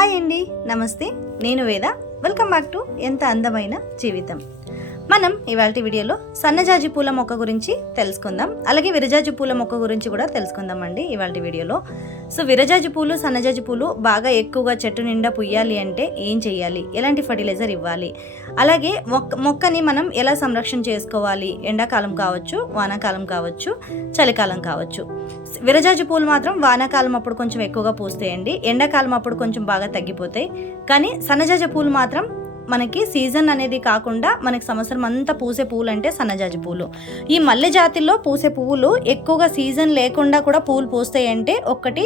Hi అండి, నమస్తే. నేను వేద. వెల్కమ్ బ్యాక్ టు ఎంత అందమైన జీవితం. మనం ఇవాళ వీడియోలో సన్నజాజి పూల మొక్క గురించి తెలుసుకుందాం, అలాగే విరజాజి పూల మొక్క గురించి కూడా తెలుసుకుందాం అండి ఇవాళ వీడియోలో. సో విరజాజి పూలు, సన్నజాజి పూలు బాగా ఎక్కువగా చెట్టు నిండా పుయ్యాలి అంటే ఏం చేయాలి, ఎలాంటి ఫర్టిలైజర్ ఇవ్వాలి, అలాగే మొక్కని మనం ఎలా సంరక్షణ చేసుకోవాలి, ఎండాకాలం కావచ్చు, వానాకాలం కావచ్చు, చలికాలం కావచ్చు. విరజాజి పూలు మాత్రం వానాకాలం అప్పుడు కొంచెం ఎక్కువగా పూస్తాయండి, ఎండాకాలం అప్పుడు కొంచెం బాగా తగ్గిపోతాయి. కానీ సన్నజాజి పూలు మాత్రం మనకి సీజన్ అనేది కాకుండా మనకి సంవత్సరం అంతా పూసే పూలు అంటే సన్నజాజి పూలు. ఈ మల్లె జాతిలో పూసే పువ్వులు ఎక్కువగా సీజన్ లేకుండా కూడా పూలు పూస్తాయంటే ఒకటి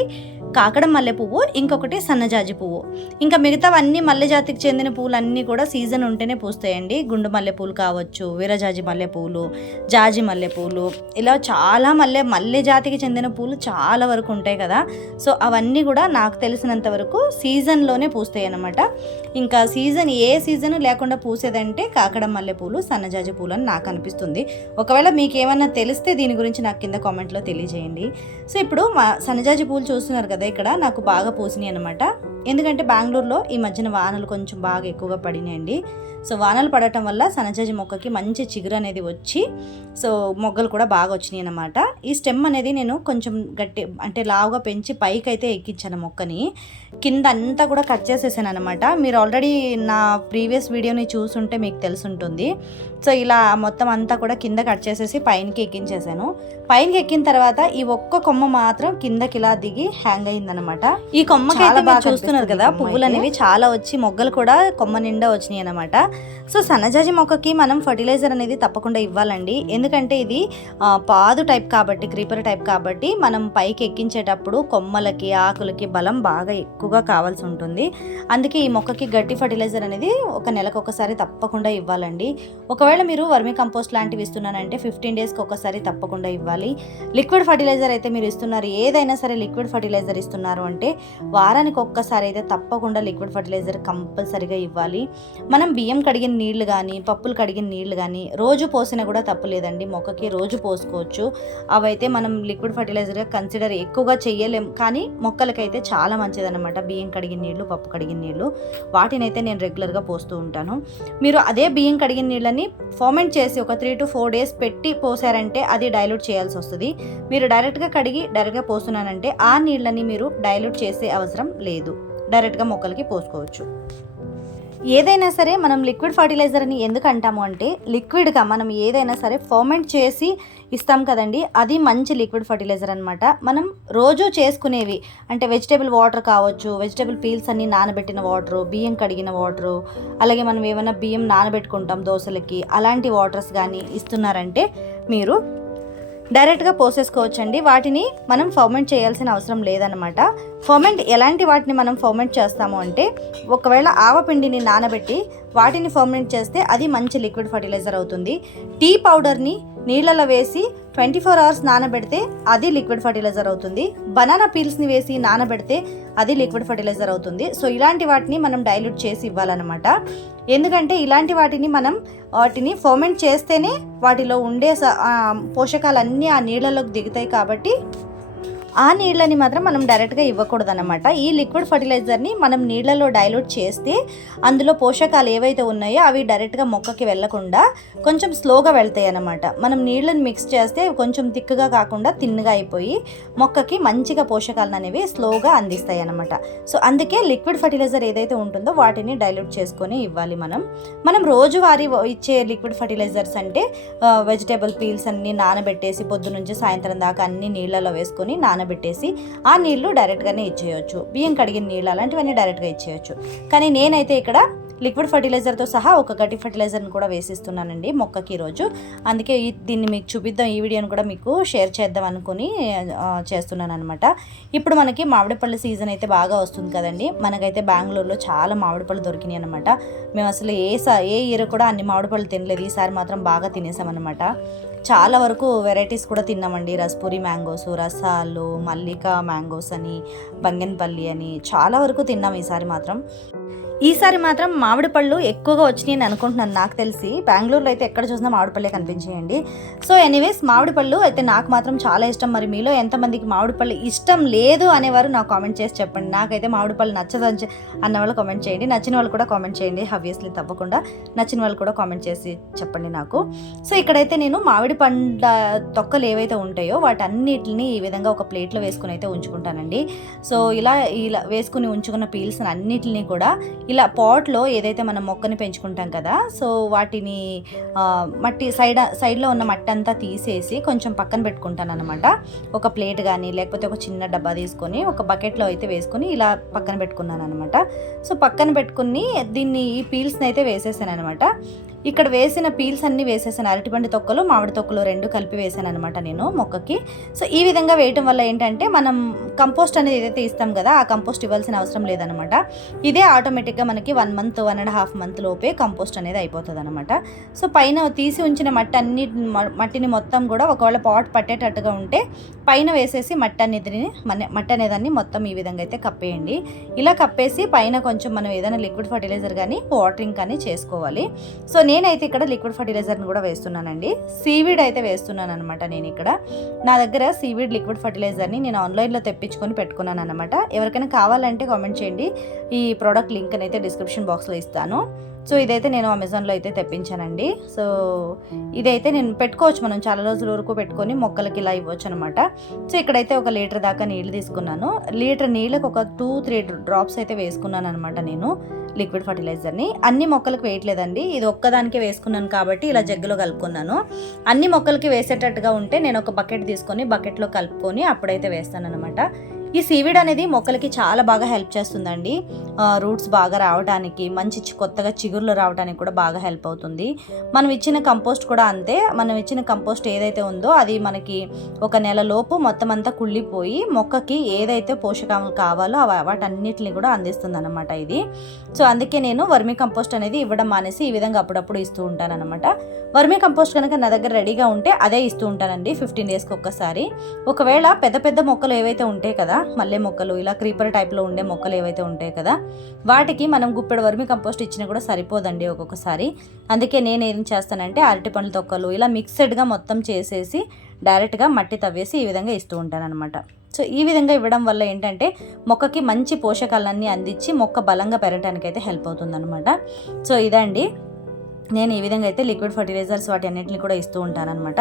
కాకడ మల్లె పువ్వు, ఇంకొకటి సన్నజాజి పువ్వు. ఇంకా మిగతావన్నీ మల్లె జాతికి చెందిన పూలు అన్నీ కూడా సీజన్ ఉంటేనే పూస్తాయండి. గుండు మల్లె పూలు కావచ్చు, విరజాజి మల్లె పూలు, జాజి మల్లె పూలు, ఇలా చాలా మల్లె జాతికి చెందిన పూలు చాలా వరకు ఉంటాయి కదా. సో అవన్నీ కూడా నాకు తెలిసినంత వరకు సీజన్లోనే పూస్తాయి అన్నమాట. ఇంకా ఏ సీజన్ లేకుండా పూసేదంటే కాకడ మల్లె పూలు, సన్నజాజి పూలు అని నాకు అనిపిస్తుంది. ఒకవేళ మీకు ఏమన్నా తెలిస్తే దీని గురించి నాకు కింద కామెంట్లో తెలియజేయండి. సో ఇప్పుడు సన్నజాజి పూలు చూస్తున్నారు కదా, ఇక్కడ నాకు బాగా పూసినాయి అనమాట. ఎందుకంటే బెంగళూరులో ఈ మధ్యన వానలు కొంచెం బాగా ఎక్కువగా పడినాయండి. సో వానలు పడటం వల్ల సన్నజాజి మొక్కకి మంచి చిగురు అనేది వచ్చి సో మొగ్గలు కూడా బాగా వచ్చినాయి అనమాట. ఈ స్టెమ్ అనేది నేను కొంచెం గట్టి అంటే లావుగా పెంచి పైకి అయితే ఎక్కించాను మొక్కని. కింద అంతా కూడా కట్ చేసేసాను అనమాట. మీరు ఆల్రెడీ నా ప్రీవియస్ వీడియోని చూసుంటే మీకు తెలుసుంటుంది. సో ఇలా మొత్తం అంతా కూడా కింద కట్ చేసేసి పైనకి ఎక్కించేసాను. పైనకి ఎక్కిన తర్వాత ఈ ఒక్క కొమ్మ మాత్రం కిందకి ఇలా దిగి హ్యాంగ్ అయిందనమాట. ఈ కొమ్మకి బాగా చూస్తున్నారు కదా, పువ్వులు అనేవి చాలా వచ్చి మొగ్గలు కూడా కొమ్మ నిండా వచ్చినాయి అనమాట. సో సన్నజాజి మొక్కకి మనం ఫర్టిలైజర్ అనేది తప్పకుండా ఇవ్వాలండి. ఎందుకంటే ఇది పాదు టైప్ కాబట్టి, క్రీపర్ టైప్ కాబట్టి మనం పైకి ఎక్కించేటప్పుడు కొమ్మలకి, ఆకులకి బలం బాగా ఎక్కువగా కావాల్సి ఉంటుంది. అందుకే ఈ మొక్కకి గట్టి ఫర్టిలైజర్ అనేది ఒక నెలకు ఒకసారి తప్పకుండా ఇవ్వాలండి. ఒకవేళ మీరు వర్మి కంపోస్ట్ లాంటివి ఇస్తున్నానంటే 15 డేస్కి ఒకసారి తప్పకుండా ఇవ్వాలి. లిక్విడ్ ఫర్టిలైజర్ అయితే మీరు ఇస్తున్నారు, ఏదైనా సరే లిక్విడ్ ఫర్టిలైజర్ ఇస్తున్నారు అంటే వారానికి ఒక్కసారి అయితే తప్పకుండా లిక్విడ్ ఫర్టిలైజర్ కంపల్సరీగా ఇవ్వాలి. మనం బియ్యం కడిగిన నీళ్లు కానీ, పప్పులు కడిగిన నీళ్లు కానీ రోజు పోసినా కూడా తప్పులేదండి. మొక్కకి రోజు పోసుకోవచ్చు. అవైతే మనం లిక్విడ్ ఫర్టిలైజర్గా కన్సిడర్ ఎక్కువగా చేయలేం, కానీ మొక్కలకైతే చాలా మంచిదన్నమాట. బియ్యం కడిగిన నీళ్లు, పప్పు కడిగిన నీళ్లు, వాటినైతే నేను రెగ్యులర్గా పోస్తూ ఉంటాను. మీరు అదే బియ్యం కడిగిన నీళ్ళని ఫర్మెంట్ చేసి ఒక 3 to 4 days పెట్టి పోసారంటే అది డైల్యూట్ చేయాల్సి వస్తుంది. మీరు డైరెక్ట్గా కడిగి డైరెక్ట్గా పోస్తున్నానంటే ఆ నీళ్ళని మీరు డైల్యూట్ చేసే అవసరం లేదు, డైరెక్ట్గా మొక్కలకి పోసుకోవచ్చు. ఏదైనా సరే మనం లిక్విడ్ ఫర్టిలైజర్ అని ఎందుకు అంటాము అంటే, లిక్విడ్గా మనం ఏదైనా సరే ఫర్మెంట్ చేసి ఇస్తాం కదండి, అది మంచి లిక్విడ్ ఫర్టిలైజర్ అనమాట. మనం రోజు చేసుకునేవి అంటే వెజిటేబుల్ వాటర్ కావచ్చు, వెజిటేబుల్ పీల్స్ అన్ని నానబెట్టిన వాటరు, బియ్యం కడిగిన వాటరు, అలాగే మనం ఏమైనా బియ్యం నానబెట్టుకుంటాం దోశలకి, అలాంటి వాటర్స్ కానీ ఇస్తున్నారంటే మీరు డైరెక్ట్గా పోసేసుకోవచ్చండి. వాటిని మనం ఫర్మెంట్ చేయాల్సిన అవసరం లేదనమాట. ఫర్మెంట్ ఎలాంటి వాటిని మనం ఫర్మెంట్ చేస్తాము అంటే, ఒకవేళ ఆవపిండిని నానబెట్టి వాటిని ఫర్మెంట్ చేస్తే అది మంచి లిక్విడ్ ఫర్టిలైజర్ అవుతుంది. టీ పౌడర్ని నీళ్ళలో వేసి 24 hours నానబెడితే అది లిక్విడ్ ఫర్టిలైజర్ అవుతుంది. బనానా పీల్స్ని వేసి నానబెడితే అది లిక్విడ్ ఫర్టిలైజర్ అవుతుంది. సో ఇలాంటి వాటిని మనం డైల్యూట్ చేసి ఇవ్వాలన్నమాట. ఎందుకంటే ఇలాంటి వాటిని ఫర్మెంట్ చేస్తేనే వాటిలో ఉండే పోషకాలన్నీ ఆ నీళ్ళలోకి దిగుతాయి కాబట్టి ఆ నీళ్ళని మాత్రం మనం డైరెక్ట్గా ఇవ్వకూడదు అనమాట. ఈ లిక్విడ్ ఫర్టిలైజర్ని మనం నీళ్ళలో డైల్యూట్ చేస్తే అందులో పోషకాలు ఏవైతే ఉన్నాయో అవి డైరెక్ట్గా మొక్కకి వెళ్లకుండా కొంచెం స్లోగా వెళ్తాయి అనమాట. మనం నీళ్ళని మిక్స్ చేస్తే కొంచెం థిక్గా కాకుండా తిన్నగా అయిపోయి మొక్కకి మంచిగా పోషకాలను అనేవి స్లోగా అందిస్తాయి అనమాట. సో అందుకే లిక్విడ్ ఫర్టిలైజర్ ఏదైతే ఉంటుందో వాటిని డైల్యూట్ చేసుకొని ఇవ్వాలి. మనం రోజువారీ ఇచ్చే లిక్విడ్ ఫర్టిలైజర్స్ అంటే వెజిటేబుల్ పీల్స్ అన్ని నానబెట్టేసి పొద్దు నుంచి సాయంత్రం దాకా అన్ని నీళ్ళలో వేసుకొని పెట్టేసి ఆ నీళ్లు డైరెక్ట్గానే ఇచ్చేయచ్చు. బియ్యం కడిగిన నీళ్ళు అలాంటివన్నీ డైరెక్ట్గా ఇచ్చేయచ్చు. కానీ నేనైతే ఇక్కడ లిక్విడ్ ఫర్టిలైజర్తో సహా ఒక గట్టి ఫర్టిలైజర్ని కూడా వేసిస్తున్నానండి మొక్కకి ఈరోజు. అందుకే దీన్ని మీకు చూపిద్దాం, ఈ వీడియోని కూడా మీకు షేర్ చేద్దాం అనుకుని చేస్తున్నాను అనమాట. ఇప్పుడు మనకి మామిడి పళ్ళ సీజన్ అయితే బాగా వస్తుంది కదండి. మనకైతే బెంగళూరులో చాలా మామిడి పళ్ళు దొరికినాయి అనమాట. మేము అసలు ఏ ఇయర్ కూడా అన్ని మామిడి పళ్ళు తినలేదు, ఈసారి మాత్రం బాగా తినేసామన్నమాట. చాలా వరకు వెరైటీస్ కూడా తిన్నామండి. రస్పూరి మ్యాంగోస్, రసాలు, మల్లిక మ్యాంగోస్ అని, బంగన్పల్లి అని చాలా వరకు తిన్నాం ఈసారి మాత్రం. ఈసారి మాత్రం మామిడి పళ్ళు ఎక్కువగా వచ్చినాయి అని అనుకుంటున్నాను. నాకు తెలిసి బెంగళూరులో అయితే ఎక్కడ చూసినా మామిడి పళ్ళే కనిపించేయండి. సో ఎనీవేస్ మామిడి పళ్ళు అయితే నాకు మాత్రం చాలా ఇష్టం. మరి మీలో ఎంతమందికి మామిడి పళ్ళు ఇష్టం లేదు అనేవారు నాకు కామెంట్ చేసి చెప్పండి. నాకైతే మామిడి పళ్ళు నచ్చదు అన్న వాళ్ళు కామెంట్ చేయండి, నచ్చిన వాళ్ళు కూడా కామెంట్ చేయండి. ఆబ్వియస్లీ తప్పకుండా నచ్చిన వాళ్ళు కూడా కామెంట్ చేసి చెప్పండి నాకు. సో ఇక్కడైతే నేను మామిడి పండ్ల తొక్కలు ఏవైతే ఉంటాయో వాటన్నిటిని ఈ విధంగా ఒక ప్లేట్లో వేసుకుని అయితే ఉంచుకుంటానండి. సో ఇలా వేసుకుని ఉంచుకున్న పీల్స్ అన్నిటిని కూడా ఇలా పాట్లో ఏదైతే మనం మొక్కని పెంచుకుంటాం కదా, సో వాటిని మట్టి సైడ్లో ఉన్న మట్టి అంతా తీసేసి కొంచెం పక్కన పెట్టుకుంటాను అనమాట. ఒక ప్లేట్ కానీ లేకపోతే ఒక చిన్న డబ్బా తీసుకొని ఒక బకెట్లో అయితే వేసుకొని ఇలా పక్కన పెట్టుకున్నాను అనమాట. సో పక్కన పెట్టుకుని ఈ పీల్స్ని అయితే వేసేసాను అనమాట. ఇక్కడ వేసిన పీల్స్ అన్నీ వేసేసాను. అరటిపండు తొక్కలు మామిడి తొక్కలు 2 కలిపి వేసాను అనమాట నేను మొక్కకి. సో ఈ విధంగా వేయటం వల్ల ఏంటంటే మనం కంపోస్ట్ అనేది ఏదైతే ఇస్తాం కదా, ఆ కంపోస్ట్ ఇవ్వాల్సిన అవసరం లేదనమాట. ఇదే ఆటోమేటిక్గా మనకి 1 మంత్ 1.5 మంత్ లోపే కంపోస్ట్ అనేది అయిపోతుంది అనమాట. సో పైన తీసి ఉంచిన మట్టిని మొత్తం కూడా ఒకవేళ పాట్ పట్టేటట్టుగా ఉంటే పైన వేసేసి మట్టి అనేదాన్ని మొత్తం ఈ విధంగా అయితే కప్పేయండి. ఇలా కప్పేసి పైన కొంచెం మనం ఏదైనా లిక్విడ్ ఫర్టిలైజర్ కానీ వాటరింగ్ కానీ చేసుకోవాలి. సో నేనైతే ఇక్కడ లిక్విడ్ ఫర్టిలైజర్ని కూడా వేస్తున్నానండి. సీవీడ్ అయితే వేస్తున్నాను అనమాట. నేను ఇక్కడ నా దగ్గర సీవీడ్ లిక్విడ్ ఫర్టిలైజర్ని నేను ఆన్లైన్లో తెప్పించుకొని పెట్టుకున్నాను అనమాట. ఎవరికైనా కావాలంటే కామెంట్ చేయండి. ఈ ప్రోడక్ట్ లింక్ అయితే డిస్క్రిప్షన్ బాక్స్లో ఇస్తాను. సో ఇదైతే నేను అమెజాన్లో అయితే తెప్పించానండి. సో ఇదైతే నేను పెట్టుకోవచ్చు, మనం చాలా రోజుల వరకు పెట్టుకొని మొక్కలకి ఇలా ఇవ్వచ్చు అనమాట. సో ఇక్కడైతే 1 లీటర్ దాకా నీళ్ళు తీసుకున్నాను. లీటర్ నీళ్ళకి ఒక 2-3 డ్రాప్స్ అయితే వేసుకున్నాను అనమాట నేను లిక్విడ్ ఫర్టిలైజర్ని. అన్ని మొక్కలకు వేయట్లేదండి, ఇది ఒక్కదానికే వేసుకున్నాను కాబట్టి ఇలా జగ్గులో కలుపుకున్నాను. అన్ని మొక్కలకి వేసేటట్టుగా ఉంటే నేను ఒక బకెట్ తీసుకొని బకెట్లో కలుపుకొని అప్పుడైతే వేస్తాను అనమాట. ఈ సీవీడ్ అనేది మొక్కలకి చాలా బాగా హెల్ప్ చేస్తుందండి. రూట్స్ బాగా రావడానికి, మంచి కొత్తగా చిగుర్లు రావడానికి కూడా బాగా హెల్ప్ అవుతుంది. మనం ఇచ్చిన కంపోస్ట్ కూడా అంతే. మనం ఇచ్చిన కంపోస్ట్ ఏదైతే ఉందో అది మనకి 1 నెల లోపు మొత్తం అంతా కుళ్ళిపోయి మొక్కకి ఏదైతే పోషకాలు కావాలో వాటన్నిటిని కూడా అందిస్తుంది అనమాట ఇది. సో అందుకే నేను వర్మీ కంపోస్ట్ అనేది ఇవ్వడం మానేసి ఈ విధంగా అప్పుడప్పుడు ఇస్తూ ఉంటాను అనమాట. వర్మీ కంపోస్ట్ కనుక నా దగ్గర రెడీగా ఉంటే అదే ఇస్తూ ఉంటానండి 15 డేస్కి ఒక్కసారి. ఒకవేళ పెద్ద మొక్కలు ఏవైతే ఉంటాయి కదా, మల్లె మొక్కలు, ఇలా క్రీపర్ టైప్లో ఉండే మొక్కలు ఏవైతే ఉంటాయి కదా, వాటికి మనం గుప్పెడు వర్మి కంపోస్ట్ ఇచ్చినా కూడా సరిపోదండి ఒక్కొక్కసారి. అందుకే నేను ఏం చేస్తానంటే అరటి పండ్ల తొక్కలు ఇలా మిక్స్డ్గా మొత్తం చేసేసి డైరెక్ట్గా మట్టి తవ్వేసి ఈ విధంగా ఇస్తూ ఉంటాను అనమాట. సో ఈ విధంగా ఇవ్వడం వల్ల ఏంటంటే మొక్కకి మంచి పోషకాలన్నీ అందించి మొక్క బలంగా పెరగడానికి అయితే హెల్ప్ అవుతుంది అనమాట. సో ఇదండి, నేను ఈ విధంగా అయితే లిక్విడ్ ఫర్టిలైజర్స్ వాటి అన్నింటిని కూడా ఇస్తూ ఉంటానన్నమాట.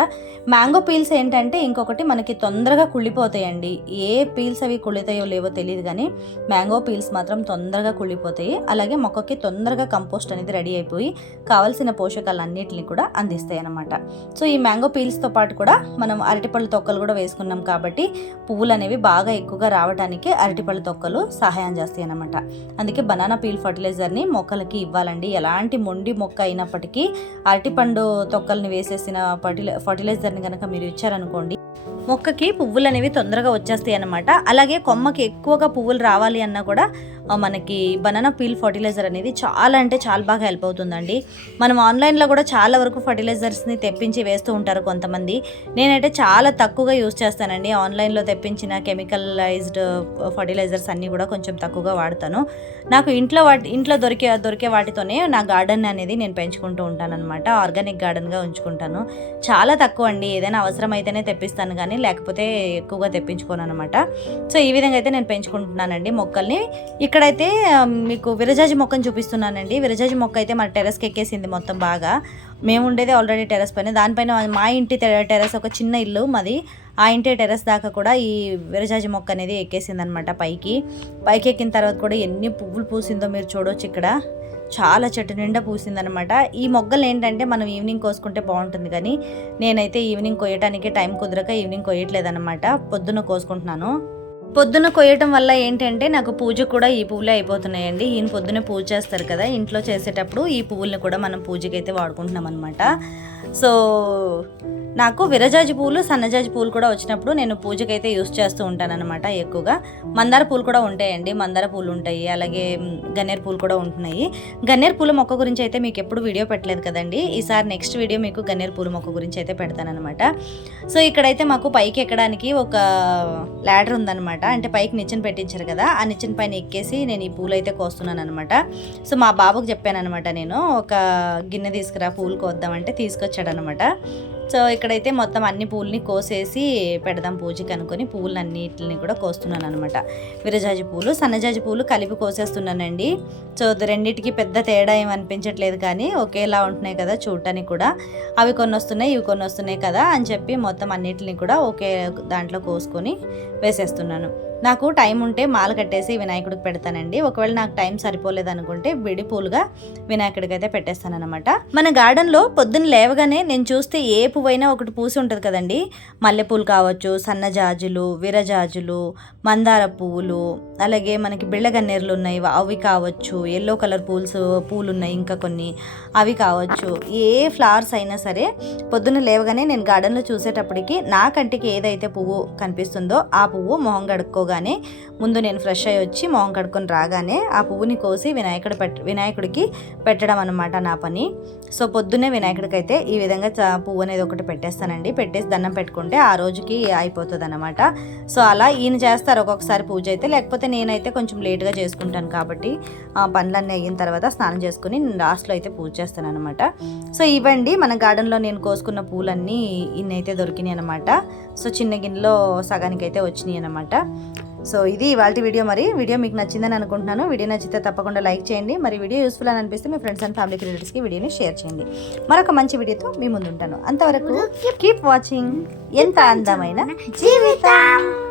మ్యాంగో పీల్స్ ఏంటంటే ఇంకొకటి మనకి తొందరగా కుళ్ళిపోతాయండి. ఏ పీల్స్ అవి కుళ్ళితాయో లేవో తెలియదు కానీ మ్యాంగో పీల్స్ మాత్రం తొందరగా కుళ్ళిపోతాయి. అలాగే మొక్కకి తొందరగా కంపోస్ట్ అనేది రెడీ అయిపోయి కావాల్సిన పోషకాలన్నింటిని కూడా అందిస్తాయి అన్నమాట. సో ఈ మ్యాంగో పీల్స్తో పాటు కూడా మనం అరటిపళ్ళ తొక్కలు కూడా వేసుకున్నాం కాబట్టి పువ్వులు అనేవి బాగా ఎక్కువగా రావడానికి అరటిపళ్ళ తొక్కలు సహాయం చేస్తాయి అన్నమాట. అందుకే బనానా పీల్ ఫర్టిలైజర్ని మొక్కలకి ఇవ్వాలండి. ఎలాంటి మొండి మొక్క అయినప్పటికీ అరటిపండు తొక్కల్ని వేసేసిన ఫర్టిలైజర్ని కనుక మీరు ఇచ్చారనుకోండి మొక్కకి పువ్వులు అనేవి తొందరగా వచ్చేస్తాయి అన్నమాట. అలాగే కొమ్మకి ఎక్కువగా పువ్వులు రావాలి అన్నా కూడా మనకి బనానా పీల్ ఫర్టిలైజర్ అనేది చాలా అంటే చాలా బాగా హెల్ప్ అవుతుందండి. మనం ఆన్లైన్లో కూడా చాలా వరకు ఫర్టిలైజర్స్ని తెప్పించి వేస్తూ ఉంటారు కొంతమంది. నేనైతే చాలా తక్కువగా యూజ్ చేస్తానండి. ఆన్లైన్లో తెప్పించిన కెమికలైజ్డ్ ఫర్టిలైజర్స్ అన్నీ కూడా కొంచెం తక్కువగా వాడతాను. నాకు ఇంట్లో దొరికే వాటితోనే నా గార్డెన్ అనేది నేను పెంచుకుంటూ ఉంటాను అనమాట. ఆర్గానిక్ గార్డెన్గా ఉంచుకుంటాను. చాలా తక్కువ అండి, ఏదైనా అవసరమైతేనే తెప్పిస్తాను కానీ లేకపోతే ఎక్కువగా తెప్పించుకోను అనమాట. సో ఈ విధంగా అయితే నేను పెంచుకుంటున్నానండి మొక్కల్ని. ఇక్కడైతే మీకు విరజాజి మొక్కను చూపిస్తున్నానండి. విరజాజి మొక్క అయితే మన టెర్రస్కి ఎక్కేసింది మొత్తం బాగా. మేము ఉండేది ఆల్రెడీ టెర్రస్ పైన, దానిపైన మా ఇంటి టెర్రస్ ఒక చిన్న ఇల్లు మాది, ఆ ఇంటి టెర్రస్ దాకా కూడా ఈ విరజాజి మొక్క అనేది ఎక్కేసింది అనమాట. పైకి ఎక్కిన తర్వాత కూడా ఎన్ని పువ్వులు పూసిందో మీరు చూడవచ్చు. ఇక్కడ చాలా చెట్టు నిండా పూసిందనమాట. ఈ మొగ్గలు ఏంటంటే మనం ఈవినింగ్ కోసుకుంటే బాగుంటుంది కానీ నేనైతే ఈవినింగ్ కొయ్యడానికి టైం కుదరక ఈవినింగ్ కొయ్యట్లేదనమాట. పొద్దున్న కోసుకుంటున్నాను. పొద్దున కొయ్యటం వల్ల ఏంటంటే నాకు పూజ కూడా ఈ పువ్వులే అయిపోతున్నాయండి. ఈయన పొద్దునే పూజ చేస్తారు కదా, ఇంట్లో చేసేటప్పుడు ఈ పువ్వుల్ని కూడా మనం పూజకి అయితే వాడుకుంటున్నాం అనమాట. సో నాకు విరజాజి పూలు సన్నజాజి పూలు కూడా వచ్చినప్పుడు నేను పూజకైతే యూస్ చేస్తూ ఉంటాను అనమాట. ఎక్కువగా మందార పూలు కూడా ఉంటాయండి, మందార పూలు ఉంటాయి, అలాగే గన్నేరు పూలు కూడా ఉంటున్నాయి. గన్నేరు పూల మొక్క గురించి అయితే మీకు ఎప్పుడు వీడియో పెట్టలేదు కదండి. ఈసారి నెక్స్ట్ వీడియో మీకు గన్నేరు పూల మొక్క గురించి అయితే పెడతానమాట. సో ఇక్కడైతే మాకు పైకి ఎక్కడానికి ఒక ల్యాడర్ ఉందన్నమాట. అంటే పైకి నిచ్చెన పెట్టించారు కదా, ఆ నిచ్చెన పైన ఎక్కేసి నేను ఈ పూలు అయితే కోస్తున్నాను అనమాట. సో మా బాబుకి చెప్పాను అనమాట, నేను ఒక గిన్నె తీసుకురా పూలు కోద్దామంటే తీసుకొచ్చాడనమాట. సో ఇక్కడైతే మొత్తం అన్ని పూలని కోసేసి పెడదాం పూజకి అనుకొని పూలన్నిటిని కూడా కోస్తున్నాను అనమాట. విరజాజి పూలు సన్నజాజి పూలు కలిపి కోసేస్తున్నానండి. సో రెండింటికి పెద్ద తేడా ఏమి అనిపించట్లేదు, కానీ ఒకేలా ఉంటున్నాయి కదా చూడటానికి కూడా. అవి కొన్ని వస్తున్నాయి, ఇవి కొన్ని వస్తున్నాయి కదా అని చెప్పి మొత్తం అన్నిటిని కూడా ఒకే దాంట్లో కోసుకొని వేసేస్తున్నాను. నాకు టైం ఉంటే మాల కట్టేసి వినాయకుడికి పెడతానండి. ఒకవేళ నాకు టైం సరిపోలేదు అనుకుంటే విడి పూలుగా వినాయకుడికి అయితే పెట్టేస్తాను అనమాట. మన గార్డెన్లో పొద్దున్న లేవగానే నేను చూస్తే ఏ పువ్వైనా ఒకటి పూసి ఉంటుంది కదండి. మల్లెపూలు కావచ్చు, సన్నజాజులు, విరజాజులు, మందార పువ్వులు, అలాగే మనకి బిళ్ళగన్నేరులు ఉన్నాయి, అవి కావచ్చు, ఎల్లో కలర్ పూలు ఉన్నాయి, ఇంకా కొన్ని అవి కావచ్చు. ఏ ఫ్లవర్స్ అయినా సరే పొద్దున్న లేవగానే నేను గార్డెన్లో చూసేటప్పటికి నా కంటికి ఏదైతే పువ్వు కనిపిస్తుందో ఆ పువ్వు మొహం కడుక్కోగానే ముందు నేను ఫ్రెష్ అయ్యి వచ్చి మొహం కడుక్కొని రాగానే ఆ పువ్వుని కోసి వినాయకుడికి పెట్టడం అనమాట నా పని. సో పొద్దున్నే వినాయకుడికి అయితే ఈ విధంగా పువ్వు అనేది ఒకటి పెట్టేస్తానండి. పెట్టేసి దండం పెట్టుకుంటే ఆ రోజుకి అయిపోతుంది అనమాట. సో అలా ఈయన చేస్తారు ఒక్కొక్కసారి పూజ అయితే, లేకపోతే నేనైతే కొంచెం లేట్గా చేసుకుంటాను కాబట్టి పనులన్నీ అయిన తర్వాత స్నానం చేసుకుని లాస్ట్లో అయితే పూజ చేస్తాను అనమాట. సో ఇవ్వండి మన గార్డెన్లో నేను కోసుకున్న పూలన్నీ ఇన్నైతే దొరికినాయి అనమాట. సో చిన్న గిన్నెలో సగానికి అయితే వచ్చినాయి అనమాట. సో ఇది ఇవాళ వీడియో. మరి వీడియో మీకు నచ్చిందని అనుకుంటున్నాను. వీడియో నచ్చితే తప్పకుండా లైక్ చేయండి. మరి వీడియో యూస్ఫుల్ అని అనిపిస్తే మీ ఫ్రెండ్స్ అండ్ ఫ్యామిలీ రిలేటివ్స్కి వీడియోని షేర్ చేయండి. మరొక మంచి వీడియోతో మీ ముందు ఉంటాను. అంతవరకు కీప్ వాచింగ్ ఎంత అందమైన జీవితం.